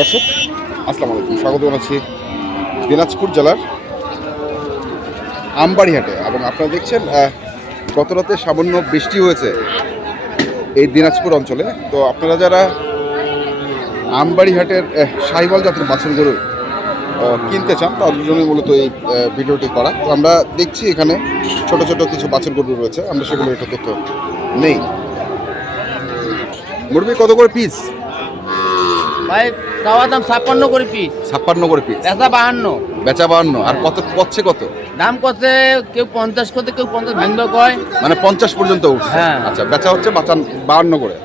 দর্শক আসসালামু আলাইকুম, স্বাগত জানাচ্ছি দিনাজপুর জেলার আমবাড়িহাটে। এবং আপনারা দেখছেন গত রাতে সামান্য বৃষ্টি হয়েছে এই দিনাজপুর অঞ্চলে। তো আপনারা যারা আমবাড়িহাটের সাহিওয়াল জাতের বাছুর গরু কিনতে চান, তাদের জন্য মূলত এই ভিডিওটি করা। তো আমরা দেখছি এখানে ছোট ছোট কিছু বাছুর গরু রয়েছে, আমরা সেগুলো একটু তথ্য নেই। মুরগি কত করে পিস ভাই চাওয়া দাম ছাপ্পান্ন করে পিস ছাপ্পান্ন করে পিস বেচা বাহান্ন। বেচা বাহান্ন। আর কত পচ্ছে কত? দাম করছে কেউ পঞ্চাশ করতে কেউ পঞ্চাশ ভাঙবে কয়। মানে পঞ্চাশ পর্যন্ত উঠছে। হ্যাঁ। আচ্ছা বেচা হচ্ছে বাচান বাহান্ন করে।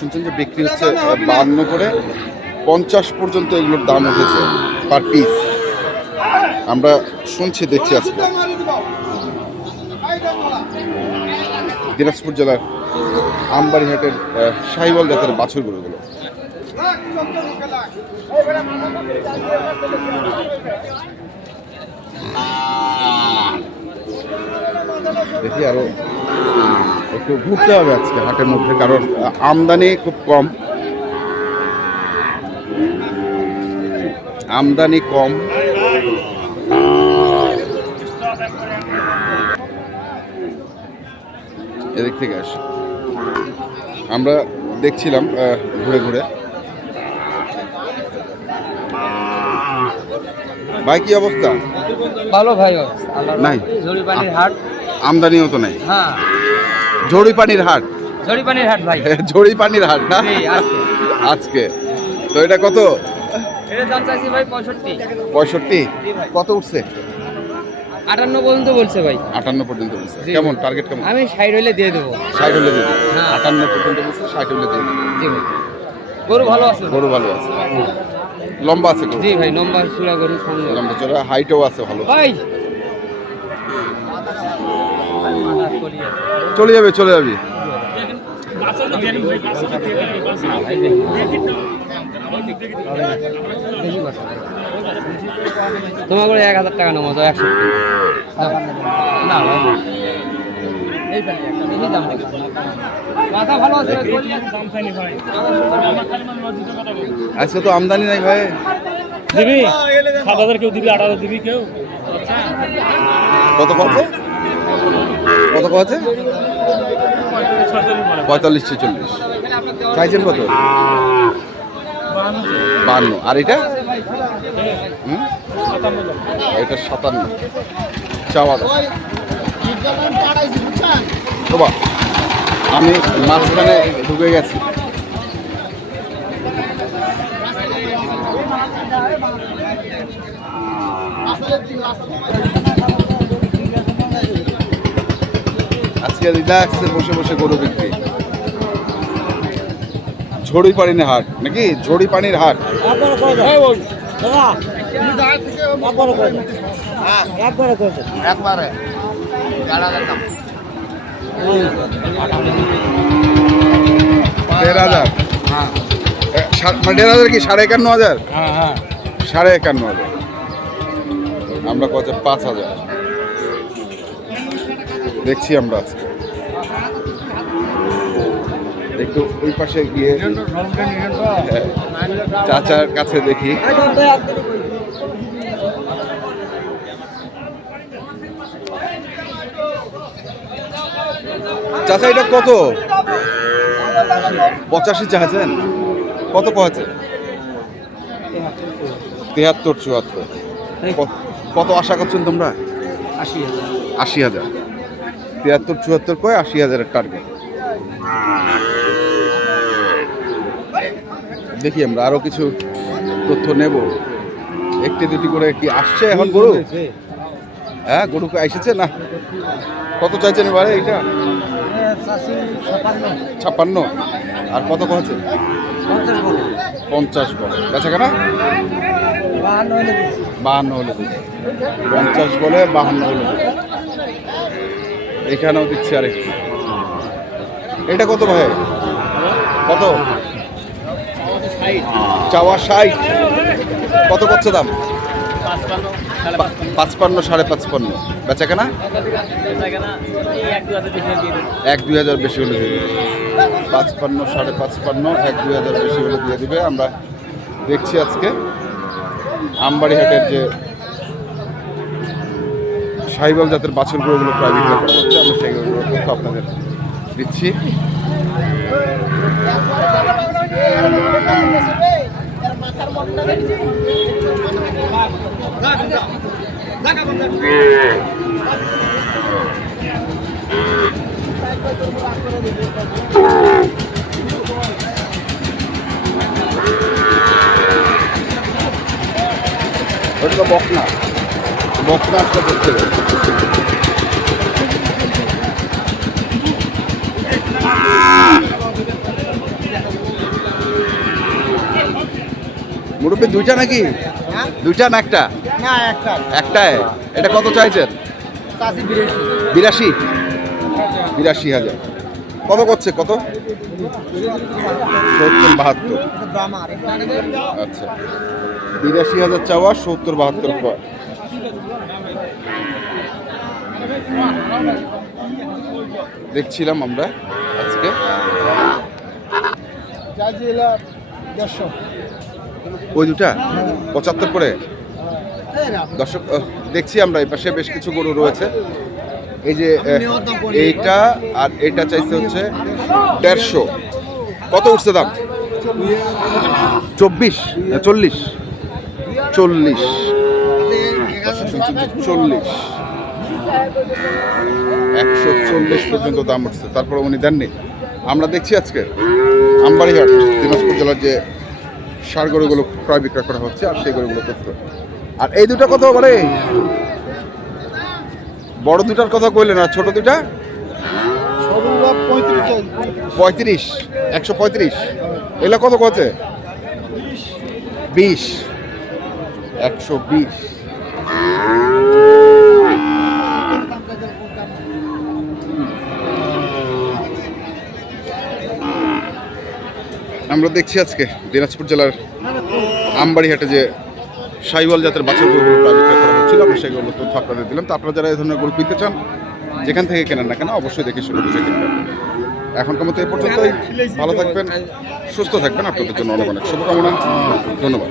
শুনছেন যে বিক্রি হচ্ছে বাহান্ন করে। পঞ্চাশ পর্যন্ত এগুলোর দাম উঠেছে পার পিস আমরা শুনছি দেখছি আজকে। দিনাজপুর জেলার আমবাড়িহাটের সাহিওয়াল জাতের বাছুর গরুগুলো দেখি আরও, একটু ঘুরতে হবে আজকে হাটের মধ্যে, কারণ আমদানি খুব কম। আমদানি কম। এদিক থেকে আসি। আমরা দেখছিলাম ঘুরে ঘুরে। ভাই কি অবস্থা? ভালো ভাই নাই। জরিপানির হাট। আমদানিও তো নাই? হ্যাঁ। ঝড়ি পানির হাট? জরিপানির হাট ভাই। ঝড়ি পানির হাট না? আজকে। তো এটা কত? এটা দাম চাইছি ভাই পঁয়ষট্টি। কত উঠছে? আটান্ন পর্যন্ত বলছে ভাই। আটান্ন পর্যন্ত বলছে। কেমন? টার্গেট কেমন? আমি ষাট হইলে দিয়ে দেবো। ষাট হলে দিয়ে দিবো। হ্যাঁ। আটান্ন পর্যন্ত বলছে ষাট হলে দিয়ে দিবো। জি ভাই। গরু ভালো আছে? গরু ভালো আছে। লম্বা আছে জি ভাই নম্বর চূড়া গরু লম্বা চড়া হাইটও আছে ভালো। ভাই! চলে যাবে চলে যাবি। তোমার করে এক হাজার টাকা নেব তো একশো। না মাথা ভালো আছে আজকে তো আমদানি নাই ভাই। দিবি? সাত হাজার কেউ দিবি আট হাজার দিবি কেউ? কত কত? কত কত আছে? পঁয়তাল্লিশ ছেচল্লিশ। চাইছেন কত? বান্ন। আর এটা? এটা সাতান্ন। চাওয়া দাম বাবা আমি মাঝখানে ঢুকে গেছি। আজকে রিল্যাক্সে বসে বসে গরু বিক্রি। ঝড়ি পানির হাট নাকি? ঝড়ি পানির হাট। একবারে দেড় হাজার এ, সা- মানে দেড় হাজার কি? সাড়ে একান্ন হাজার? হ্যাঁ হ্যাঁ। সাড়ে একান্ন হাজার। আমরা কত পাঁচ হাজার। দেখছি আমরা আজকে। একটু ওই পাশে গিয়ে চাচার কাছে দেখি। চাচা এটা কত? পঁচাশি চাচ্ছেন? কত কয়েছে তেহাত্তর চুয়াত্তর। কত আশা করছেন তোমরা? আশি হাজার। আশি হাজার। তিয়াত্তর চুয়াত্তর কয় আশি হাজারের টার্গেট দেখি আমরা আরও কিছু তথ্য নেব। একটি দুটি করে কি আসছে এখন গরু? হ্যাঁ গরু এসেছে না? কত চাইছেন এবারে এইটা? ছাপ্পান্ন আর কত কছে পঞ্চাশ বলে। বেচা কেনা বাহান্ন হলে পঞ্চাশ বলে বাহান্ন হলে এখানেও দিচ্ছি আরেকটি। এটা কত ভাই? কত? চাওয়া ষাট। কত করছে দাম? পাঁচপান্ন সাড়ে পাঁচপান্ন। বেচা কেনা এক দুই হাজার বেশি হলে পাঁচপান্ন, সাড়ে পাঁচপান্ন, এক, দুই হাজার বেশি হলে দিয়ে দিবে। আমরা দেখছি আজকে। আমবাড়িহাটের যে সাহিবাল জাতের বাছুরগুলোগুলো প্রায় বিক্রি করা হচ্ছে, আমরা সেইগুলো তথ্য আপনাদের দিচ্ছি। তো বকনা। বকনা একটা দেখতে মুরব্বী দুইটা নাকি? দুইটা না একটা? না একটা। একটায় এটা কত চাইছেন বিরাশি। বিরাশি? হাজার। কত করছে কত? সত্তর বাহাত্তর। আচ্ছা। বিরাশি হাজার চাওয়া, সত্তর, বাহাত্তর পর দেখছিলাম আমরা আজকে। ওই দুটা? পঁচাত্তর করে? দর্শক দেখছি আমরা, এই পাশে বেশ কিছু গরু রয়েছে। এই যে এইটা আর এটা চাইছে হচ্ছে দেড়শো। কত উঠছে দাম? চব্বিশ চল্লিশ? চল্লিশ। চল্লিশ একশো চল্লিশ পর্যন্ত দাম উঠছে। তারপরে উনি দেননি। আমরা দেখছি আজকে আমবাড়িহাট, দিনাজপুর জেলার যে সার গরুগুলো ক্রয় বিক্রয় করা হচ্ছে আর সেই গরুগুলো তথ্য। আর এই দুটা কত বলে? বড় দুটার কথা কইলেন আর ছোট দুটা? পঁয়ত্রিশ। একশো পঁয়ত্রিশ। এগুলো কত কত বিশ। একশো বিশ। আমরা দেখছি আজকে দিনাজপুর জেলার আমবাড়িহাটে যে সাইওয়াল জাতের বাচ্চা গরুগুলো বিক্রয় করা হচ্ছিল, আমরা সেগুলো তথ্য আপনাদের দিলাম। তো আপনারা যারা এই ধরনের গরু কিনতে চান, যেখান থেকে কেনেন না কেন, অবশ্যই দেখে শুনে বুঝে কিনবেন। এখনকার মতো এই পর্যন্তই। ভালো থাকবেন, সুস্থ থাকবেন। আপনাদের জন্য অনেক অনেক শুভকামনা। ধন্যবাদ।